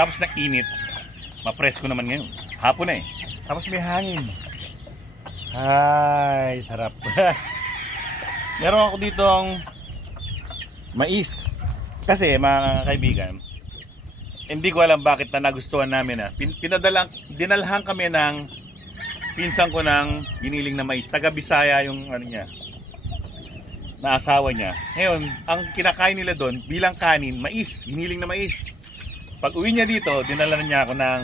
Pagkatapos ng init, mapresko naman ngayon. Hapon na eh. Tapos may hangin. Ay, sarap. Meron ako dito ang mais. Kasi mga kaibigan, hindi ko alam bakit na nagustuhan namin na. Pin, pinadalang, dinalhan kami ng pinsan ko ng giniling na mais. Taga Bisaya yung ano niya, na asawa niya. Ngayon, ang kinakain nila doon bilang kanin, mais, giniling na mais. Pag uwi niya dito, dinala na niya ako ng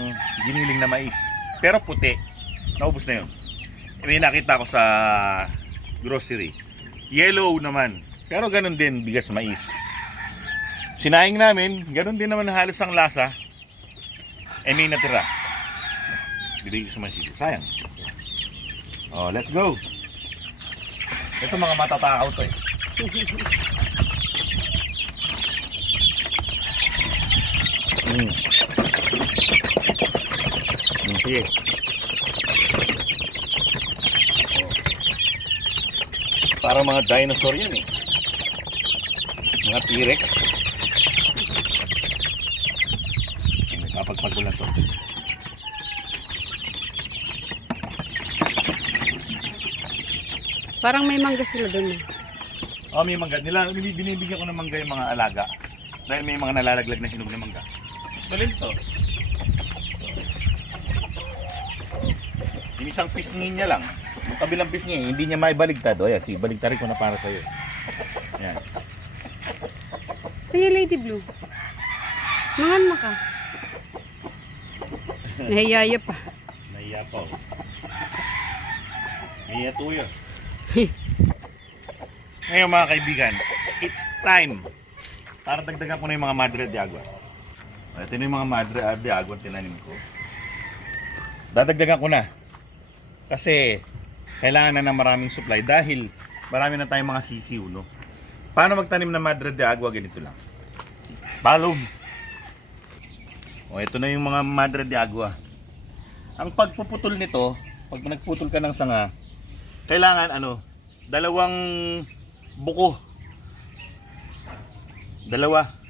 giniling na mais. Pero puti. Naubos na yun. May nakita ko sa grocery. Yellow naman. Pero ganun din, bigas mais. Sinaing namin, ganun din naman halos ang lasa. Eh may natira. Bibigay ko sa mga. Sayang. Oh, let's go. Ito mga matatakaw to eh. Mm. Mm, sige. Oh. Para mga dinosaur yan eh. Mga T-Rex. Kapagpag ko lang to. Parang may mangga sila doon. eh. Oh, may mangga. Nila, binibigyan ko ng mangga yung mga alaga. Dahil may mga nalalaglag na hinog na mangga. Galing to. Yung isang pisngin niya lang. Yung kabilang pisngin, hindi niya maibaligtad. O yan, sige, baligtarin ko na para sa'yo. Yan. Sige, Lady Blue. Mangan na ka. Nahiyaya pa. Nahiya pa oh. Nahiya tuyo. Ngayon mga kaibigan, it's time para dagdagan ko na yung mga Madre de Agua. Ito na yung mga Madre de Agua na tinanim ko. Dadagdagan ko na. Kasi kailangan na ng maraming supply dahil marami na tayong mga sisiw, no? Paano magtanim ng Madre de Agua? Ganito lang. Palom. O, ito na yung mga Madre de Agua. Ang pagpuputol nito, pag nagputol ka ng sanga, kailangan ano, dalawang buko. Dalawa.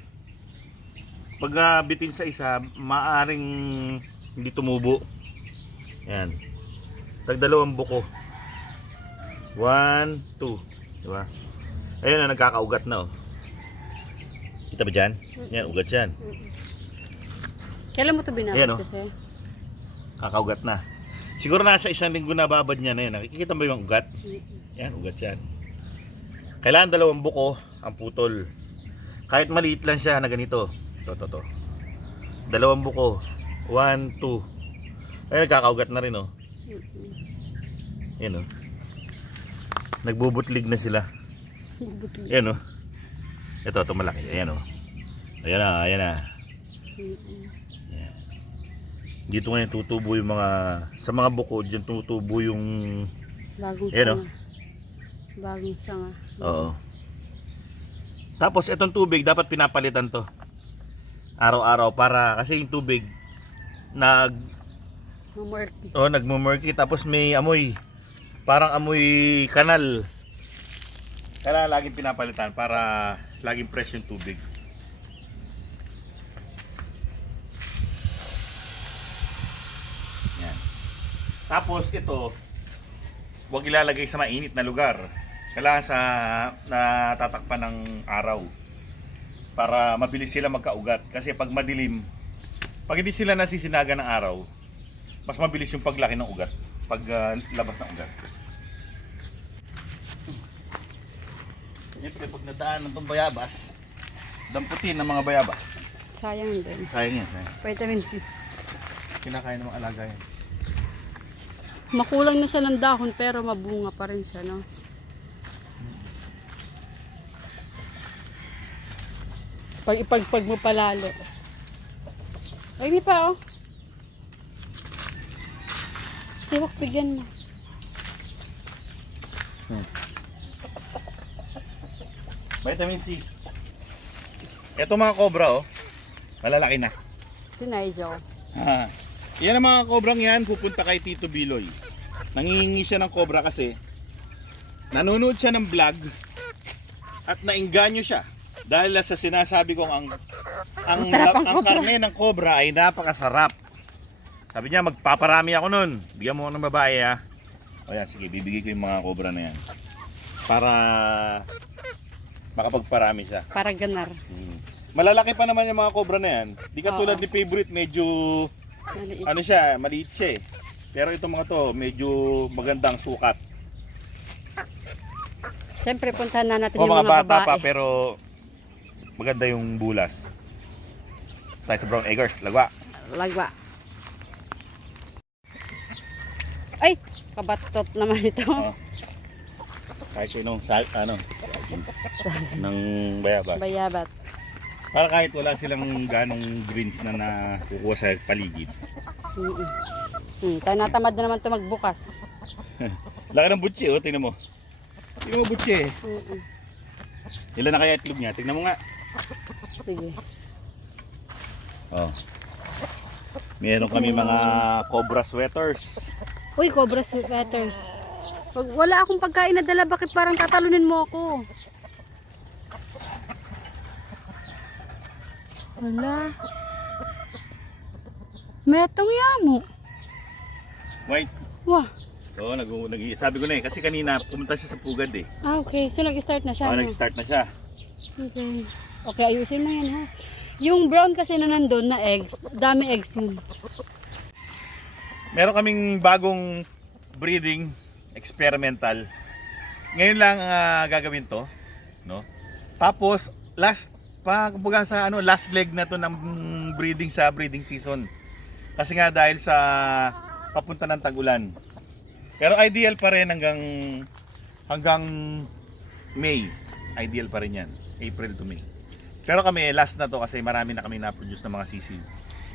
Pag ah, bitin sa isa, maaring hindi tumubo. Yan. Tag dalawang buko. One, two. Diba? Ayun na, nagkakaugat na oh. Kita ba dyan? Yan, ugat yan. Kailan mo ito binabad Ayan, oh. kasi? Kakaugat na. Siguro nasa isang linggo na babad niya na yun. Nakikita mo yung ugat? Yan, ugat yan. Kailangan dalawang buko ang putol. Kahit maliit lang siya na ganito. To, to, to. Dalawang buko. One, two. Ay, nagkakaugat na rin, oh. Yan, oh. Nagbubutlig na sila. Butli. Yan, oh. Ito, ito malaki. Ayan, oh. Ayan na, ayan na. Dito ngayon tutubo yung mga, sa mga buko, dyan tutubo yung, Bagong Ayan, sanga. Bagong sanga. oo. Tapos itong tubig, dapat pinapalitan to. Araw-araw para, kasi yung tubig, nag, Mamorky. oh, nagmumurky, tapos may amoy. Parang amoy kanal. Kailangan laging pinapalitan para laging fresh yung tubig. Yan. Tapos ito, huwag ilalagay sa mainit na lugar. Kailangan sa natatakpan ng araw para mabilis sila magkaugat. Kasi pag madilim, pag hindi sila nasisinaga ng araw, mas mabilis yung paglaki ng ugat pag ah, labas ng ugat. Siyempre pag nadaan ng itong bayabas, damputin ng mga bayabas. Sayang din. Sayang yan, sayang. Vitamin C. Kinakain ng mga alaga yan. Makulang na siya ng dahon pero mabunga pa rin siya, no? Pag ipagpag mo palalo. Ay, hindi pa, oh. Siwak, bigyan mo. Vitamin C. Ito mga cobra oh, malalaki na. Si Nigel. Ha. Yan ang mga kobrang yan, pupunta kay Tito Biloy. Nangingi siya ng cobra kasi nanonood siya ng vlog at nainganyo siya Dahil sa sinasabi kong ang ang, Ang ang ang cobra. karne ng cobra ay napakasarap. Sabi niya, magpaparami ako nun. Bigyan mo ako ng babae ha. O yan, sige, bibigay ko yung mga cobra na yan. Para makapagparami siya. Para ganar. Hmm. Malalaki pa naman yung mga cobra na yan. Di ka tulad ni favorite, medyo Maliit. ano siya, maliit siya eh. Pero itong mga to, medyo magandang sukat. Siyempre, puntahan na natin O yung mga mga, bata pa babae. pero maganda yung bulas. Tayo sa brown eggers, lagwa. Lagwa. Ay! Kabatot naman ito. Oh. Kahit sinong sa, ano, ng bayabas. Bayabat. Para kahit wala silang ganong greens na nakukuha sa paligid. Mm-mm. Hmm, tayo natamad na naman ito magbukas. Laki ng butsi, oh, tingnan mo. Tingnan mo butsi eh. Mm-mm. Ilan na kaya itlog niya? Tingnan mo nga. Sige. Oh. Meron kami mga cobra sweaters. Uy, cobra sweaters. Pag wala akong pagkain na dala, bakit parang tatalunin mo ako? Wala. Metong yamo. Wait. Wah. Oo, nag, nag, sabi ko na eh, kasi kanina pumunta siya sa pugad eh. Ah, okay. So, nag-start na siya. Oh, no? nag-start na siya. Okay. Okay, ayusin mo yan ha. Yung brown kasi na nandun na eggs, dami eggs yun. Meron kaming bagong breeding experimental. Ngayon lang ah, gagawin to, no? Tapos last pa sa ano last leg na to ng breeding sa breeding season. Kasi nga dahil sa papunta ng tag-ulan. Pero ideal pa rin hanggang hanggang May. Ideal pa rin 'yan. April to May. Pero kami last na to kasi marami na kami na-produce ng mga sisiw.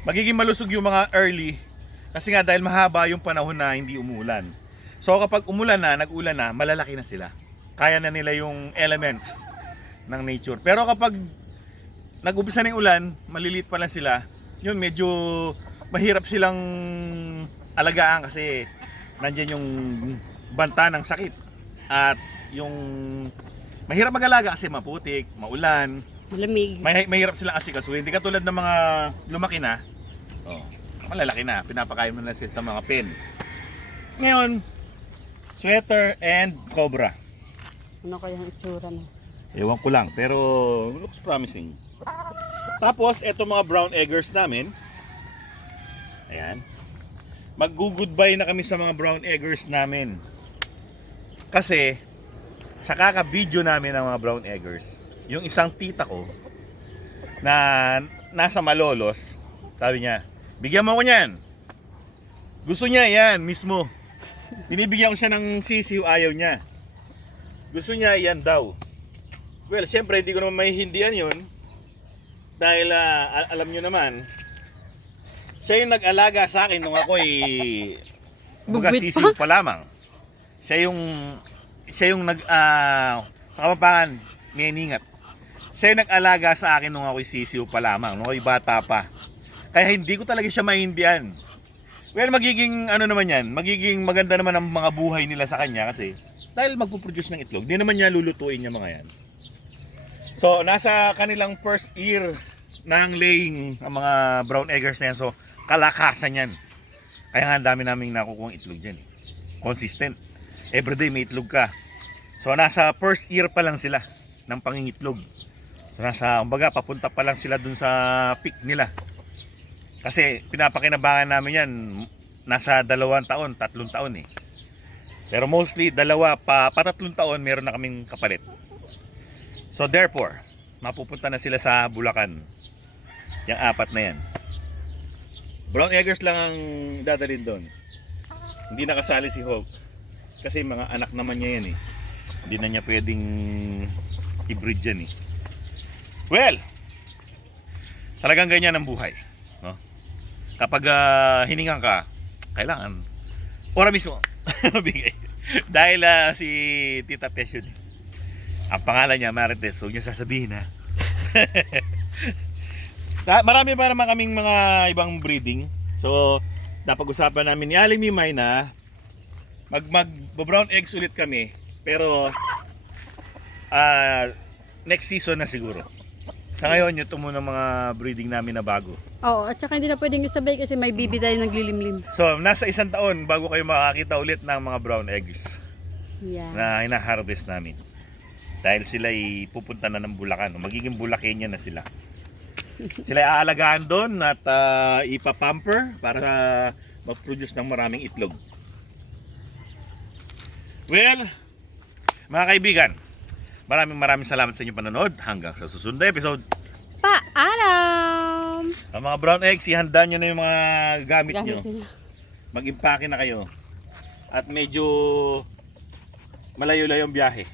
Magiging malusog yung mga early kasi nga dahil mahaba yung panahon na hindi umuulan. So kapag umulan na, nag-ulan na, malalaki na sila. Kaya na nila yung elements ng nature. Pero kapag nag-umpisa na yung ulan, maliliit pa lang sila, yun medyo mahirap silang alagaan kasi nandyan yung banta ng sakit. At yung mahirap mag-alaga kasi maputik, maulan, Malamig. may, mahirap silang asikasuhin. Hindi katulad ng mga lumaki na. Oh, malalaki na. Pinapakain mo na sila sa mga pen. Ngayon, sweater and cobra. Ano kaya ang itsura na? Ewan ko lang, pero looks promising. Tapos, eto mga brown eggers namin. Ayan. Mag-goodbye na kami sa mga brown eggers namin. Kasi, sa kaka-video namin ng mga brown eggers, yung isang tita ko na nasa Malolos, sabi niya, bigyan mo ko niyan. Gusto niya yan mismo. Binibigyan ko siya ng sisiw, ayaw niya. Gusto niya yan daw. Well, siyempre hindi ko naman maihindihan yun. Dahil ah, al- alam nyo naman, siya yung nag-alaga sa akin nung ako'y buga Bugwit sisiw pa lamang. Siya yung siya yung nag ah sa Kapampangan, Meningat. Siya yung nag-alaga sa akin nung ako'y sisiw pa lamang, nung ako'y bata pa. Kaya hindi ko talaga siya maintindihan. Well, magiging ano naman yan, magiging maganda naman ang mga buhay nila sa kanya kasi dahil magpuproduce ng itlog, di naman niya lulutuin niya mga yan. So, nasa kanilang first year ng laying ang mga brown eggers na yan. So, kalakasan yan. Kaya nga dami naming nakukuha itlog dyan. Eh. Consistent. Everyday may itlog ka. So, nasa first year pa lang sila ng pangingitlog. So, nasa, kumbaga, papunta pa lang sila dun sa peak nila. Kasi pinapakinabangan namin yan nasa dalawang taon, tatlong taon eh. Pero mostly dalawa pa patatlong taon meron na kaming kapalit. So therefore, mapupunta na sila sa Bulacan. Yung apat na yan. Brown eggers lang ang dadalhin doon. Hindi nakasali si Hope. Kasi mga anak naman niya yan eh. Hindi na niya pwedeng i-breed yan eh. Well, talagang ganyan ang buhay. No? Kapag ah, hiningan ka, kailangan ora mismo mabigay. Dahil ah, si Tita Tess yun. eh. Ang pangalan niya Marites, huwag niyo sasabihin ha. Da- Marami pa naman kaming mga ibang breeding. So, napag-usapan namin ni Aling Mimay na mag mag brown eggs ulit kami. Pero ah next season na siguro. Sa ngayon, ito muna mga breeding namin na bago. Oo, at saka hindi na pwedeng isabay kasi may bibi tayo naglilimlim. So, nasa isang taon bago kayo makakita ulit ng mga brown eggs Yan. na hina-harvest namin. Dahil sila ay pupunta na ng Bulacan. Magiging Bulacania na sila. Sila ay aalagaan doon at ah, ipapamper para mag-produce ng maraming itlog. Well, mga kaibigan, maraming maraming salamat sa inyong panonood. Hanggang sa susunod na episode. Paalam! Ang mga brown eggs, ihanda nyo na yung mga gamit, nyo. Gamit niya. Mag-impake na kayo. At medyo malayo-layo ang biyahe.